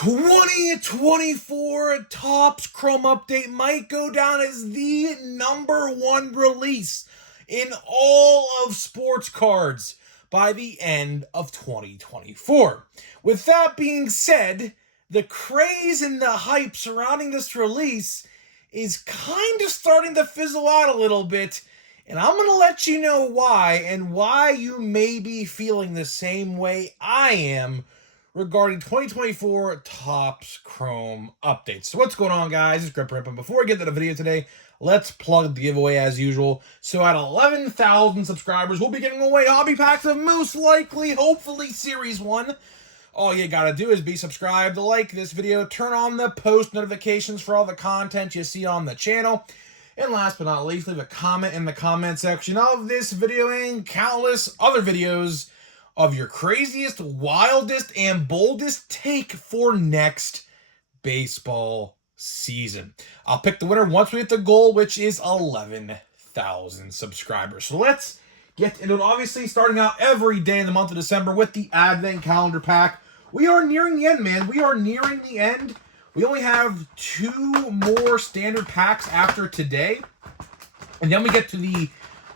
2024 Topps Chrome Update might go down as the #1 release in all of sports cards by the end of 2024. With that being said, the craze and the hype surrounding this release is kind of starting to fizzle out a little bit, and I'm going to let you know why, and why you may be feeling the same way I am regarding 2024 Topps Chrome updates. So what's going on, guys? It's Grip Rip, and before we get to the video today, let's plug the giveaway as usual. So at 11,000 subscribers, we'll be giving away hobby packs of most likely, hopefully, Series 1. All you gotta do is be subscribed, like this video, turn on the post notifications for all the content you see on the channel, and last but not least, leave a comment in the comment section of this video and countless other videos of your craziest, wildest, and boldest take for next baseball season. I'll pick the winner once we hit the goal, which is 11,000 subscribers. So let's get into it. Obviously, starting out every day in the month of December with the Advent Calendar Pack. We are nearing the end, man. We are nearing the end. We only have 2 more standard packs after today. And then we get to the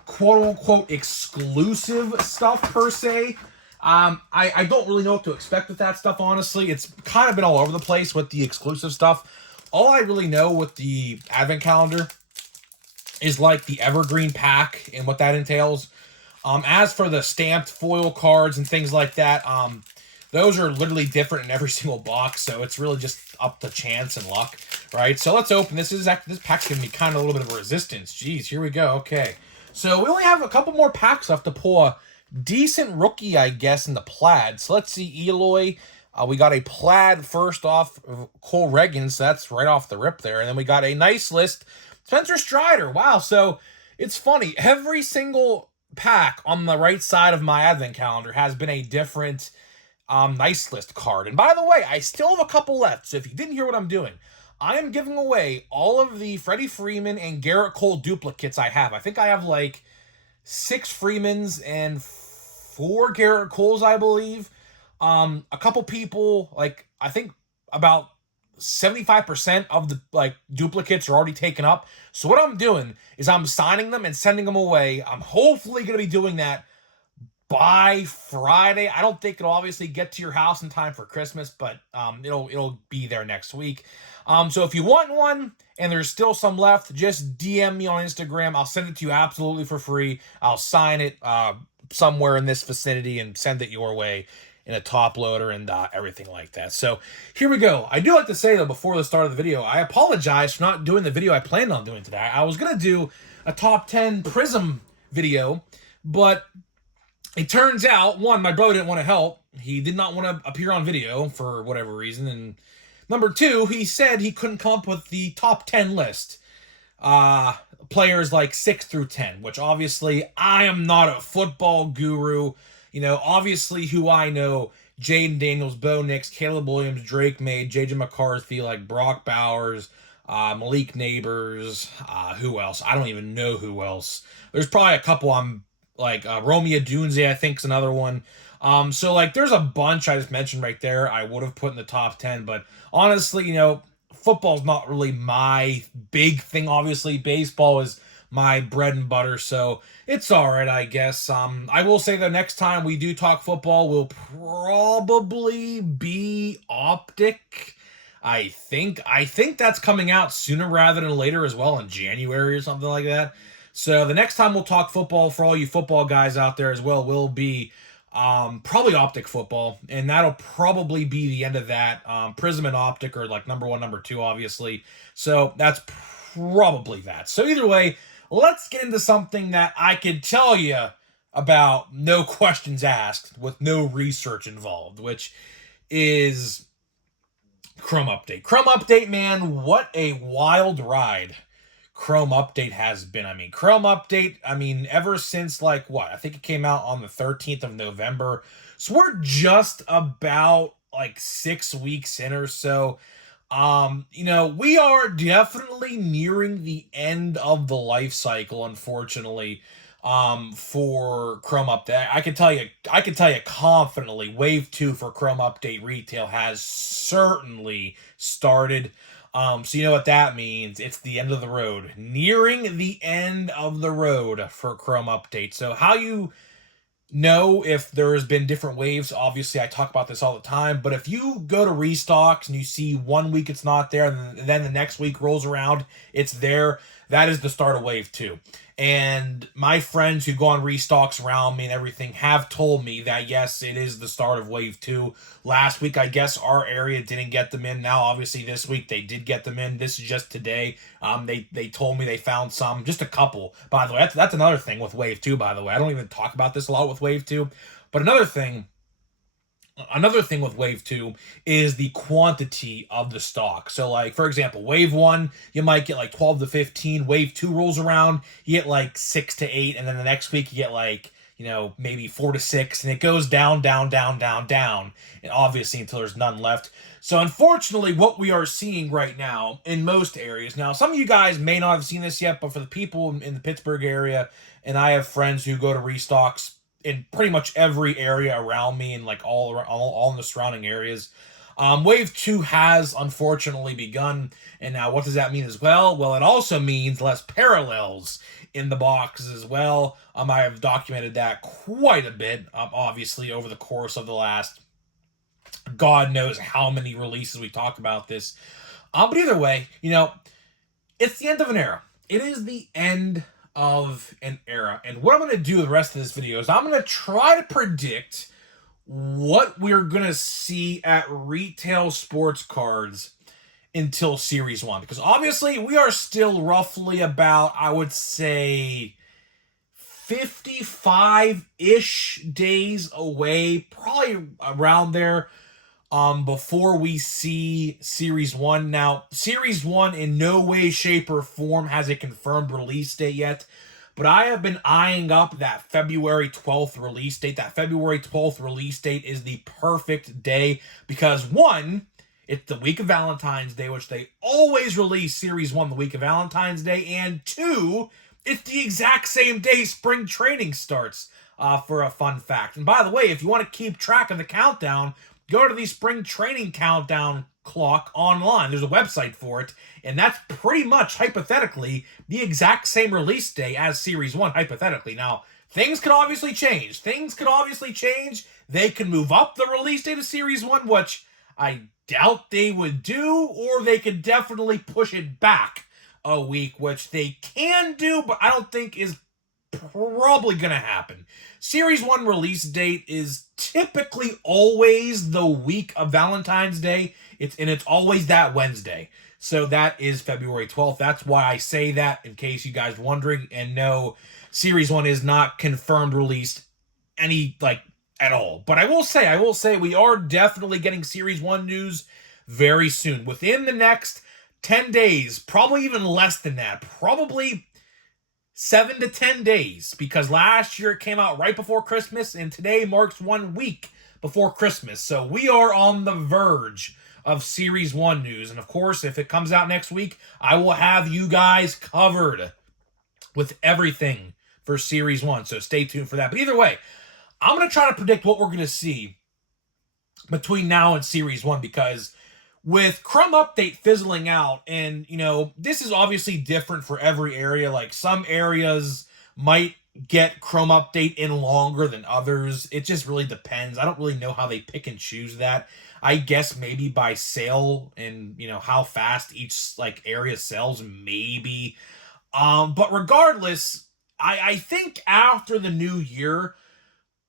quote-unquote exclusive stuff, per se. I don't really know what to expect with that stuff, honestly. It's kind of been all over the place with the exclusive stuff. All I really know with the Advent Calendar is like the Evergreen pack and what that entails. As for the stamped foil cards and things like that, those are literally different in every single box, so it's really just up to chance and luck, right? So let's open this. This pack's gonna be kind of a little bit of a resistance. Jeez, here we go. Okay, so we only have a couple more packs left to pull a decent rookie, I guess, in the plaid. So let's see, Eloy. We got a plaid first off, Cole Reagan, so that's right off the rip there. And then we got a nice list, Spencer Strider. Wow, so it's funny. Every single pack on the right side of my Advent Calendar has been a different nice list card. And by the way, I still have a couple left, so if you didn't hear what I'm doing, I am giving away all of the Freddie Freeman and Garrett Cole duplicates I have. I think I have like 6 Freemans and 4 Garrett Coles, I believe. A couple people, like, I think about 75% of the duplicates are already taken up. So what I'm doing is I'm signing them and sending them away. I'm hopefully going to be doing that by Friday. I don't think it'll obviously get to your house in time for Christmas, but it'll be there next week. So if you want one and there's still some left, just DM me on Instagram. I'll send it to you absolutely for free. I'll sign it somewhere in this vicinity and send it your way in a top loader and everything like that. So here we go. I do like to say, though, before the start of the video, I apologize for not doing the video I planned on doing today. I was going to do a top 10 Prism video, but it turns out, one, my brother didn't want to help. He did not want to appear on video for whatever reason. And number 2, he said he couldn't come up with the top 10 list. Players like 6 through 10, which obviously I am not a football guru. You know, obviously who I know, Jaden Daniels, Bo Nix, Caleb Williams, Drake May, JJ McCarthy, like Brock Bowers, Malik Neighbors, who else? I don't even know who else. There's probably a couple I'm like Romeo Dunze, I think, is another one. So like there's a bunch I just mentioned right there I would have put in the top 10, but honestly, you know, football's not really my big thing. Obviously, baseball is my bread and butter, so it's all right, I guess. I will say the next time we do talk football will probably be Optic. I think that's coming out sooner rather than later as well, in January or something like that. So the next time we'll talk football for all you football guys out there as well will be probably Optic football, and that'll probably be the end of that. Prism and Optic are like number 1, number 2, obviously. So that's probably that. So either way, let's get into something that I could tell you about, no questions asked, with no research involved, which is Chrome Update. Chrome Update, man, what a wild ride Chrome Update has been. I mean, Chrome Update, ever since, like, what? I think it came out on the 13th of November. So we're just about, like, 6 weeks in or so. You know, we are definitely nearing the end of the life cycle, unfortunately, for Chrome Update. I can tell you confidently, Wave 2 for Chrome Update retail has certainly started. So you know what that means. It's the end of the road. Nearing the end of the road for Chrome Update. So how you know if there's been different waves, obviously I talk about this all the time, but if you go to restocks and you see 1 week it's not there, and then the next week rolls around, it's there, that is the start of wave 2. And my friends who go on restocks around me and everything have told me that yes, it is the start of wave 2. Last week, I guess our area didn't get them in. Now, obviously, this week they did get them in. This is just today. They told me they found some, just a couple. By the way, that's another thing with wave 2. By the way, I don't even talk about this a lot with wave 2, but another thing with wave 2 is the quantity of the stock. So like, for example, wave 1 you might get like 12 to 15. Wave 2 rolls around, you get like 6 to 8, and then the next week you get like, maybe 4 to 6, and it goes down, down, down, down, down, and obviously until there's none left. So unfortunately, what we are seeing right now in most areas, now some of you guys may not have seen this yet, but for the people in the Pittsburgh area, and I have friends who go to restocks in pretty much every area around me and like all in the surrounding areas. Wave 2 has unfortunately begun, and now what does that mean as well? Well, it also means less parallels in the boxes as well. I have documented that quite a bit, obviously over the course of the last God knows how many releases we talked about this. But either way, it's the end of an era. It is the end of an era. And what I'm going to do the rest of this video is I'm going to try to predict what we're going to see at retail sports cards until Series 1. Because obviously we are still roughly about, I would say, 55-ish days away, probably around there, before we see Series 1. Now, Series 1 in no way, shape, or form has a confirmed release date yet, but I have been eyeing up that February 12th release date. That February 12th release date is the perfect day because, one, it's the week of Valentine's Day, which they always release Series 1 the week of Valentine's Day, and two, it's the exact same day spring training starts, for a fun fact. And by the way, if you want to keep track of the countdown, go to the spring training countdown clock online. There's a website for it, and that's pretty much, hypothetically, the exact same release day as Series 1, hypothetically. Now, things could obviously change. They can move up the release date of Series 1, which I doubt they would do, or they could definitely push it back a week, which they can do, but I don't think is probably going to happen. Series 1 release date is typically always the week of Valentine's Day. It's always that Wednesday. So that is February 12th. That's why I say that, in case you guys are wondering. And no, Series 1 is not confirmed released at all. But I will say we are definitely getting Series 1 news very soon. Within the next 10 days, probably even less than that. Probably 7 to 10 days, because last year it came out right before Christmas, and today marks 1 week before Christmas. So we are on the verge of Series 1 news. And of course, if it comes out next week, I will have you guys covered with everything for Series 1. So stay tuned for that. But either way, I'm going to try to predict what we're going to see between now and Series 1, because with Chrome Update fizzling out, and, this is obviously different for every area. Like, some areas might get Chrome Update in longer than others. It just really depends. I don't really know how they pick and choose that. I guess maybe by sale and, how fast each, area sells, maybe. But regardless, I think after the new year,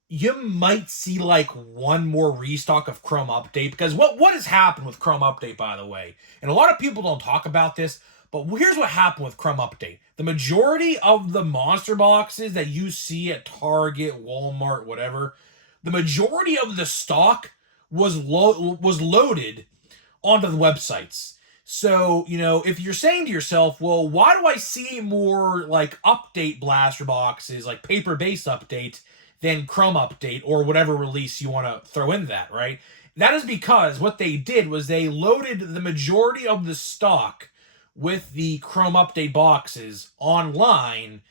you might see one more restock of Chrome Update, because what has happened with Chrome Update, by the way, and a lot of people don't talk about this, but here's what happened with Chrome Update. The majority of the monster boxes that you see at Target, Walmart, whatever, the majority of the stock was loaded onto the websites. So, if you're saying to yourself, well, why do I see more update blaster boxes, paper-based update, than Chrome Update, or whatever release you want to throw in that, right? That is because what they did was they loaded the majority of the stock with the Chrome Update boxes online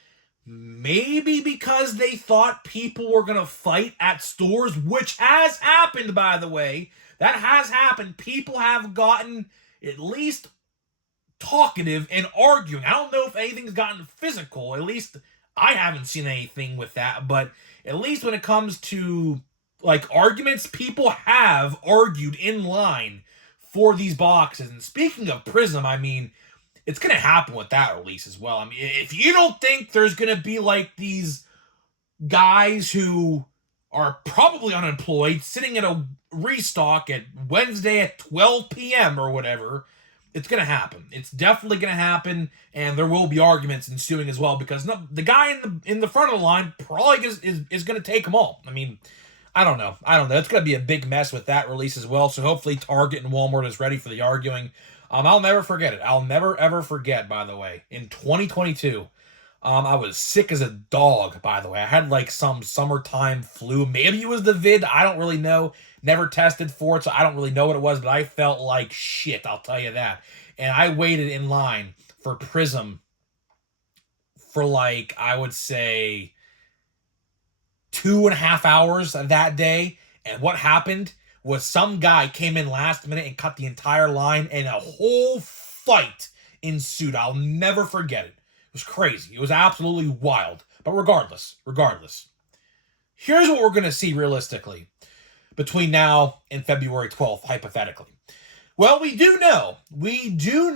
Maybe because they thought people were going to fight at stores, which has happened, by the way. That has happened. People have gotten at least talkative and arguing. I don't know if anything's gotten physical. At least I haven't seen anything with that. But at least when it comes to like arguments, people have argued in line for these boxes. And speaking of Prism, I mean, it's going to happen with that release as well. I mean, if you don't think there's going to be like these guys who are probably unemployed sitting at a restock at Wednesday at 12 p.m. or whatever, it's going to happen. It's definitely going to happen, and there will be arguments ensuing as well because the guy in the front of the line probably is going to take them all. I mean, I don't know. It's going to be a big mess with that release as well. So hopefully Target and Walmart is ready for the arguing. I'll never forget it. I'll never ever forget. By the way, in 2022, I was sick as a dog. By the way, I had like some summertime flu. Maybe it was the vid. I don't really know. Never tested for it, so I don't really know what it was. But I felt like shit. I'll tell you that. And I waited in line for Prism for like I would say 2.5 hours that day. And what happened was some guy came in last minute and cut the entire line, and a whole fight ensued. I'll never forget it. It was crazy. It was absolutely wild. But regardless, here's what we're going to see realistically between now and February 12th, hypothetically. Well, we do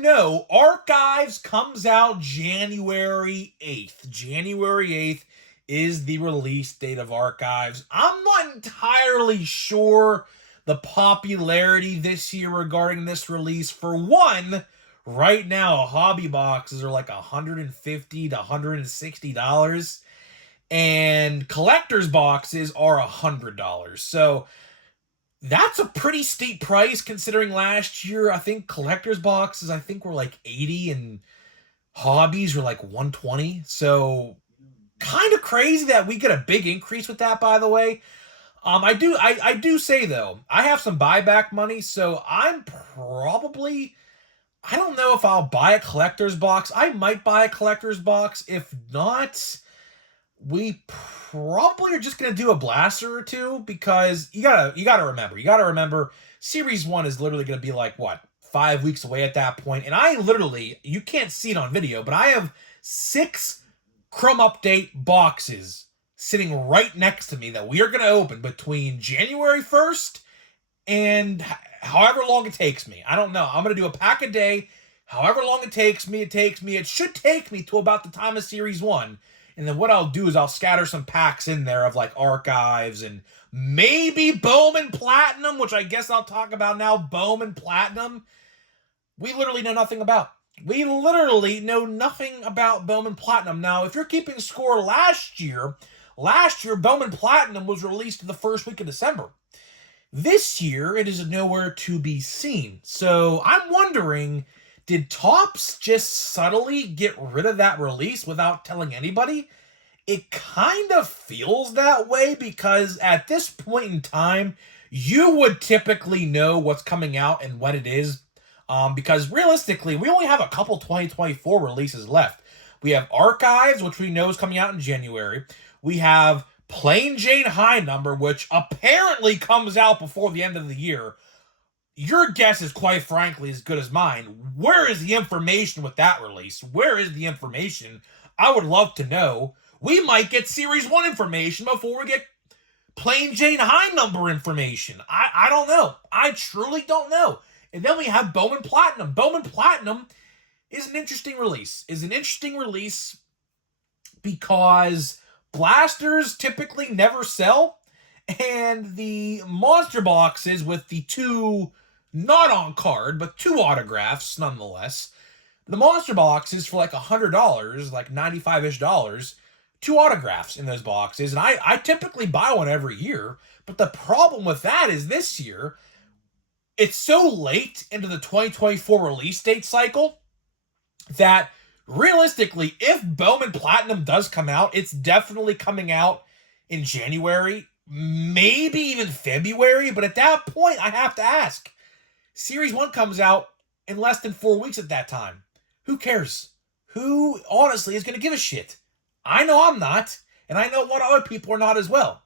know Archives comes out January 8th. January 8th is the release date of Archives. I'm not entirely sure the popularity this year regarding this release. For one, right now, hobby boxes are like $150 to $160, and collector's boxes are $100. So that's a pretty steep price considering last year, I think collector's boxes, were like $80 and hobbies were like $120. So kind of crazy that we get a big increase with that, by the way. I do say though, I have some buyback money, so I don't know if I'll buy a collector's box. I might buy a collector's box. If not, we probably are just gonna do a blaster or two because you gotta remember, Series 1 is literally gonna be like what, 5 weeks away at that point, and you can't see it on video, but I have 6 Chrome Update boxes sitting right next to me that we are going to open between January 1st and however long it takes me. I don't know. I'm going to do a pack a day. However long it takes me. It should take me to about the time of Series 1. And then what I'll do is I'll scatter some packs in there of like Archives and maybe Bowman Platinum, which I guess I'll talk about now. Bowman Platinum, we literally know nothing about. We literally know nothing about Bowman Platinum. Now, if you're keeping score last year, Bowman Platinum was released the first week of December. This year, it is nowhere to be seen. So I'm wondering, did Topps just subtly get rid of that release without telling anybody? It kind of feels that way because at this point in time, you would typically know what's coming out and when it is. Because realistically, we only have a couple 2024 releases left. We have Archives, which we know is coming out in January. We have Plain Jane High Number, which apparently comes out before the end of the year. Your guess is quite frankly as good as mine. Where is the information with that release? Where is the information? I would love to know. We might get Series 1 information before we get Plain Jane High Number information. I don't know. I truly don't know. And then we have Bowman Platinum. Bowman Platinum is an interesting release. Because blasters typically never sell, and the monster boxes with the 2, not on card, but 2 autographs nonetheless. The monster boxes for like $100, like $95-ish, 2 autographs in those boxes, and I typically buy one every year. But the problem with that is this year, it's so late into the 2024 release date cycle that realistically, if Bowman Platinum does come out, it's definitely coming out in January, maybe even February. But at that point, I have to ask, Series 1 comes out in less than 4 weeks at that time. Who cares? Who honestly is going to give a shit? I know I'm not, and I know a lot of other people are not as well.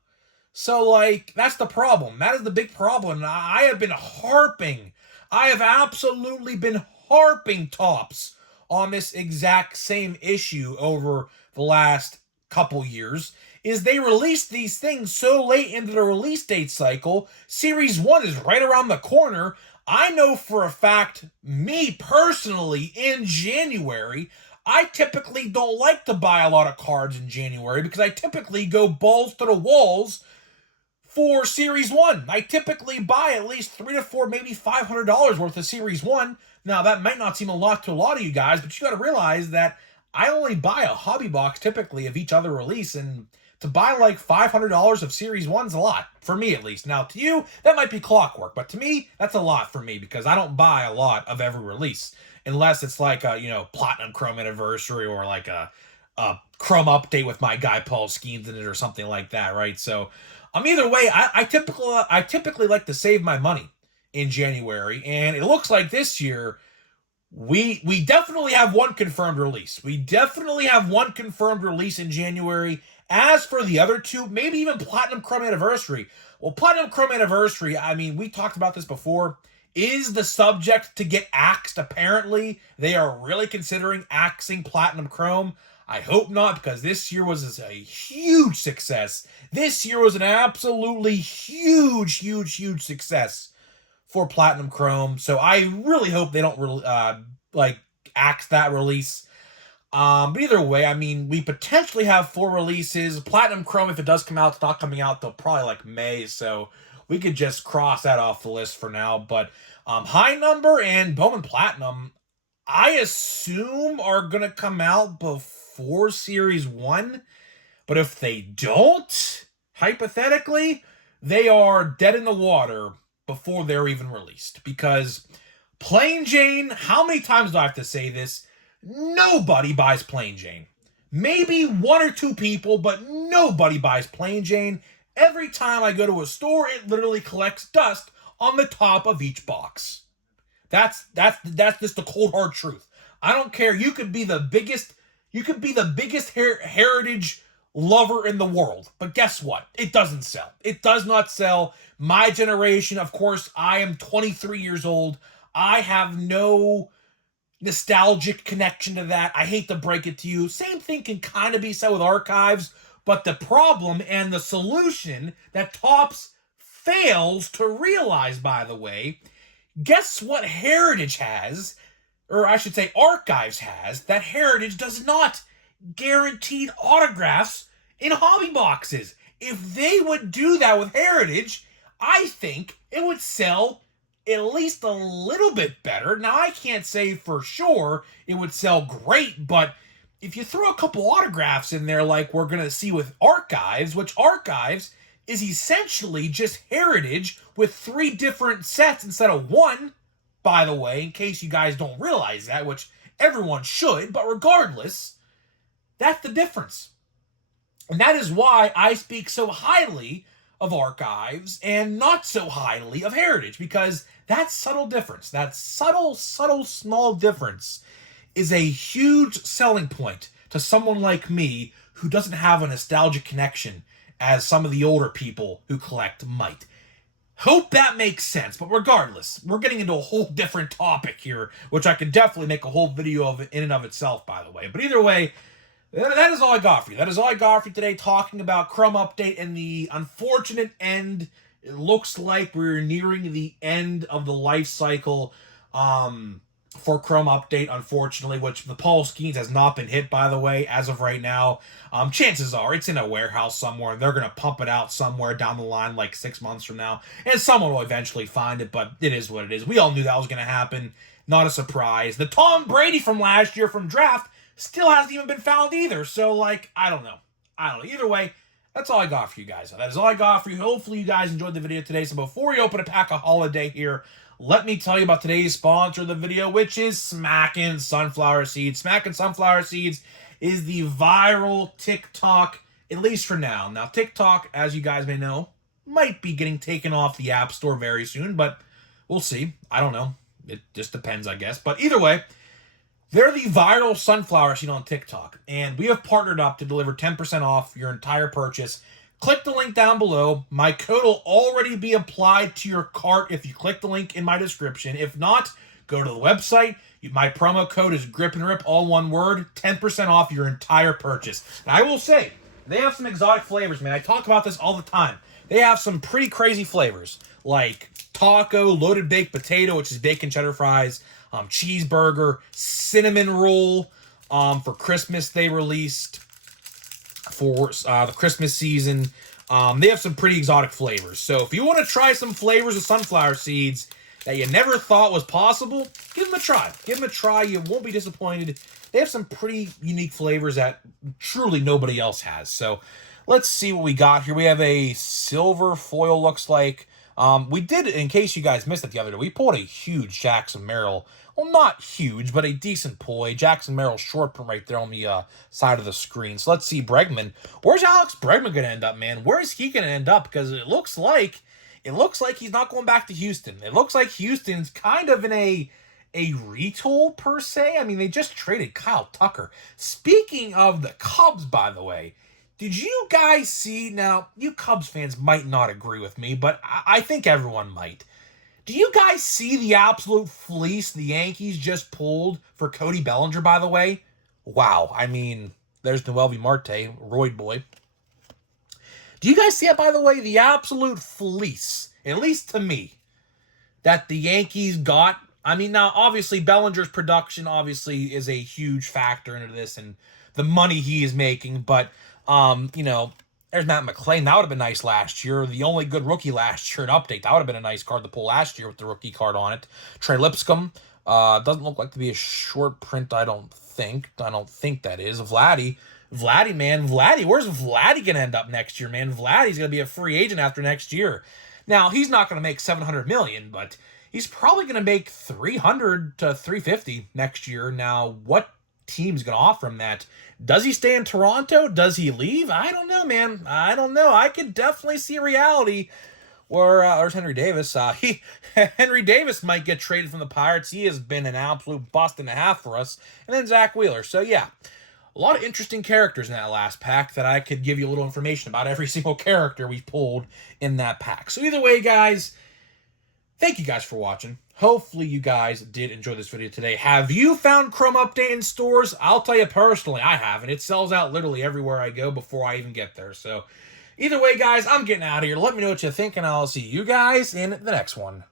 So, like, that's the problem. That is the big problem. And I have been harping. I have absolutely been harping Tops on this exact same issue over the last couple years. Is they released these things so late into the release date cycle. Series 1 is right around the corner. I know for a fact, me personally, in January, I typically don't like to buy a lot of cards in January because I typically go balls to the walls for Series 1. I typically buy at least $300 to $400, maybe $500 worth of Series 1. Now, that might not seem a lot to a lot of you guys, but you got to realize that I only buy a hobby box typically of each other release, and to buy like $500 of Series 1 is a lot, for me at least. Now, to you, that might be clockwork, but to me, that's a lot for me because I don't buy a lot of every release, unless it's like a, Platinum Chrome Anniversary or like a Chrome update with my guy Paul Skeens in it or something like that, right? So, either way, I typically like to save my money in January, and it looks like this year we definitely have one confirmed release. We definitely have one confirmed release in January. As for the other two, maybe even Platinum Chrome Anniversary. Well, Platinum Chrome Anniversary, I mean, we talked about this before, is the subject to get axed. Apparently, they are really considering axing Platinum Chrome. I hope not, because this year was a huge success. This year was an absolutely huge success for Platinum Chrome. So I really hope they don't axe that release. But either way, I mean, we potentially have 4 releases. Platinum Chrome, if it does come out, it's not coming out till probably like May, so we could just cross that off the list for now. But High Number and Bowman Platinum, I assume are going to come out before Series 1. But if they don't, hypothetically, they are dead in the water before they're even released. Because Plain Jane, how many times do I have to say this? Nobody buys Plain Jane. Maybe 1 or 2 people, but nobody buys Plain Jane. Every time I go to a store, it literally collects dust on the top of each box. That's just the cold hard truth. I don't care. You could be the biggest heritage lover in the world, but guess what? It doesn't sell. It does not sell. My generation, of course, I am 23 years old. I have no nostalgic connection to that. I hate to break it to you. Same thing can kind of be said with archives, but the problem and the solution that Topps fails to realize, by the way, guess what Heritage has, or I should say Archives has, that Heritage does not? Guaranteed autographs in hobby boxes. If they would do that with Heritage, I think it would sell at least a little bit better. Now, I can't say for sure it would sell great, but if you throw a couple autographs in there like we're going to see with Archives, which Archives is essentially just Heritage with 3 different sets instead of 1, by the way, in case you guys don't realize that, which everyone should, but regardless, that's the difference. And that is why I speak so highly of Archives and not so highly of Heritage, because that subtle difference, that subtle, small difference is a huge selling point to someone like me who doesn't have a nostalgic connection as some of the older people who collect might. Hope that makes sense, but regardless, we're getting into a whole different topic here, which I could definitely make a whole video of in and of itself, by the way. But either way, that is all I got for you. That is all I got for you today, talking about Chrome Update and the unfortunate end. It looks like we're nearing the end of the life cycle for Chrome Update, unfortunately, which the Paul Skeens has not been hit, by the way, as of right now. Chances are it's in a warehouse somewhere, and they're going to pump it out somewhere down the line, like 6 months from now, and someone will eventually find it, but it is what it is. We all knew that was going to happen. Not a surprise. The Tom Brady from last year from draft still hasn't even been found either, so, I don't know. Either way, that's all I got for you guys. That is all I got for you. Hopefully you guys enjoyed the video today. So before we open a pack of Holiday here, let me tell you about today's sponsor of the video, which is Smackin' Sunflower Seeds. Smackin' Sunflower Seeds is the viral TikTok, at least for now. Now, TikTok, as you guys may know, might be getting taken off the App Store very soon, but we'll see. I don't know. It just depends, I guess. But either way, They're the viral sunflower seed on TikTok, and we have partnered up to deliver 10% off your entire purchase. Click the link down below. My code will already be applied to your cart if you click the link in my description. If not, go to the website. My promo code is Grip and Rip, all one word, 10% off your entire purchase. And I will say, they have some exotic flavors, man. I talk about this all the time. They have some pretty crazy flavors, like taco, loaded baked potato, which is bacon cheddar fries, cheeseburger, cinnamon roll. For Christmas, they released for the Christmas season. They have some pretty exotic flavors. So if you want to try some flavors of sunflower seeds that you never thought was possible, give them a try. Give them a try. You won't be disappointed. They have some pretty unique flavors that truly nobody else has. So let's see what we got here. We have a silver foil, looks like. We did, in case you guys missed it the other day, we pulled a huge Jackson Merrill. Well, not huge, but a decent pull. A Jackson Merrill short print right there on the side of the screen. So let's see, Bregman. Where's Alex Bregman going to end up, man? Where is he going to end up? Because it looks like he's not going back to Houston. It looks like Houston's kind of in a retool, per se. I mean, they just traded Kyle Tucker. Speaking of the Cubs, by the way, did you guys see, now, you Cubs fans might not agree with me, but I think everyone might. Do you guys see the absolute fleece the Yankees just pulled for Cody Bellinger, by the way? Wow. I mean, there's Noelvi Marte, Royd boy. Do you guys see it, by the way? The absolute fleece, at least to me, that the Yankees got. I mean, now, obviously, Bellinger's production obviously is a huge factor into this and the money he is making, but, there's Matt McClain. That would have been nice last year. The only good rookie last year, an update. That would have been a nice card to pull last year with the rookie card on it. Trey Lipscomb. Doesn't look like to be a short print, I don't think. I don't think that is. Vladdy, man. Where's Vladdy going to end up next year, man? Vladdy's going to be a free agent after next year. Now, he's not going to make $700 million, but he's probably going to make $300 to $350 next year. Now, what team's going to offer him that? Does he stay in Toronto? Does he leave? I don't know, man. I don't know. I could definitely see a reality where there's Henry Davis. Henry Davis might get traded from the Pirates. He has been an absolute bust and a half for us. And then Zach Wheeler. So, yeah, a lot of interesting characters in that last pack that I could give you a little information about every single character we pulled in that pack. So, either way, guys, thank you guys for watching. Hopefully you guys did enjoy this video today. Have you found Chrome Update in stores? I'll tell you personally, I haven't. It sells out literally everywhere I go before I even get there. So either way, guys, I'm getting out of here. Let me know what you think, and I'll see you guys in the next one.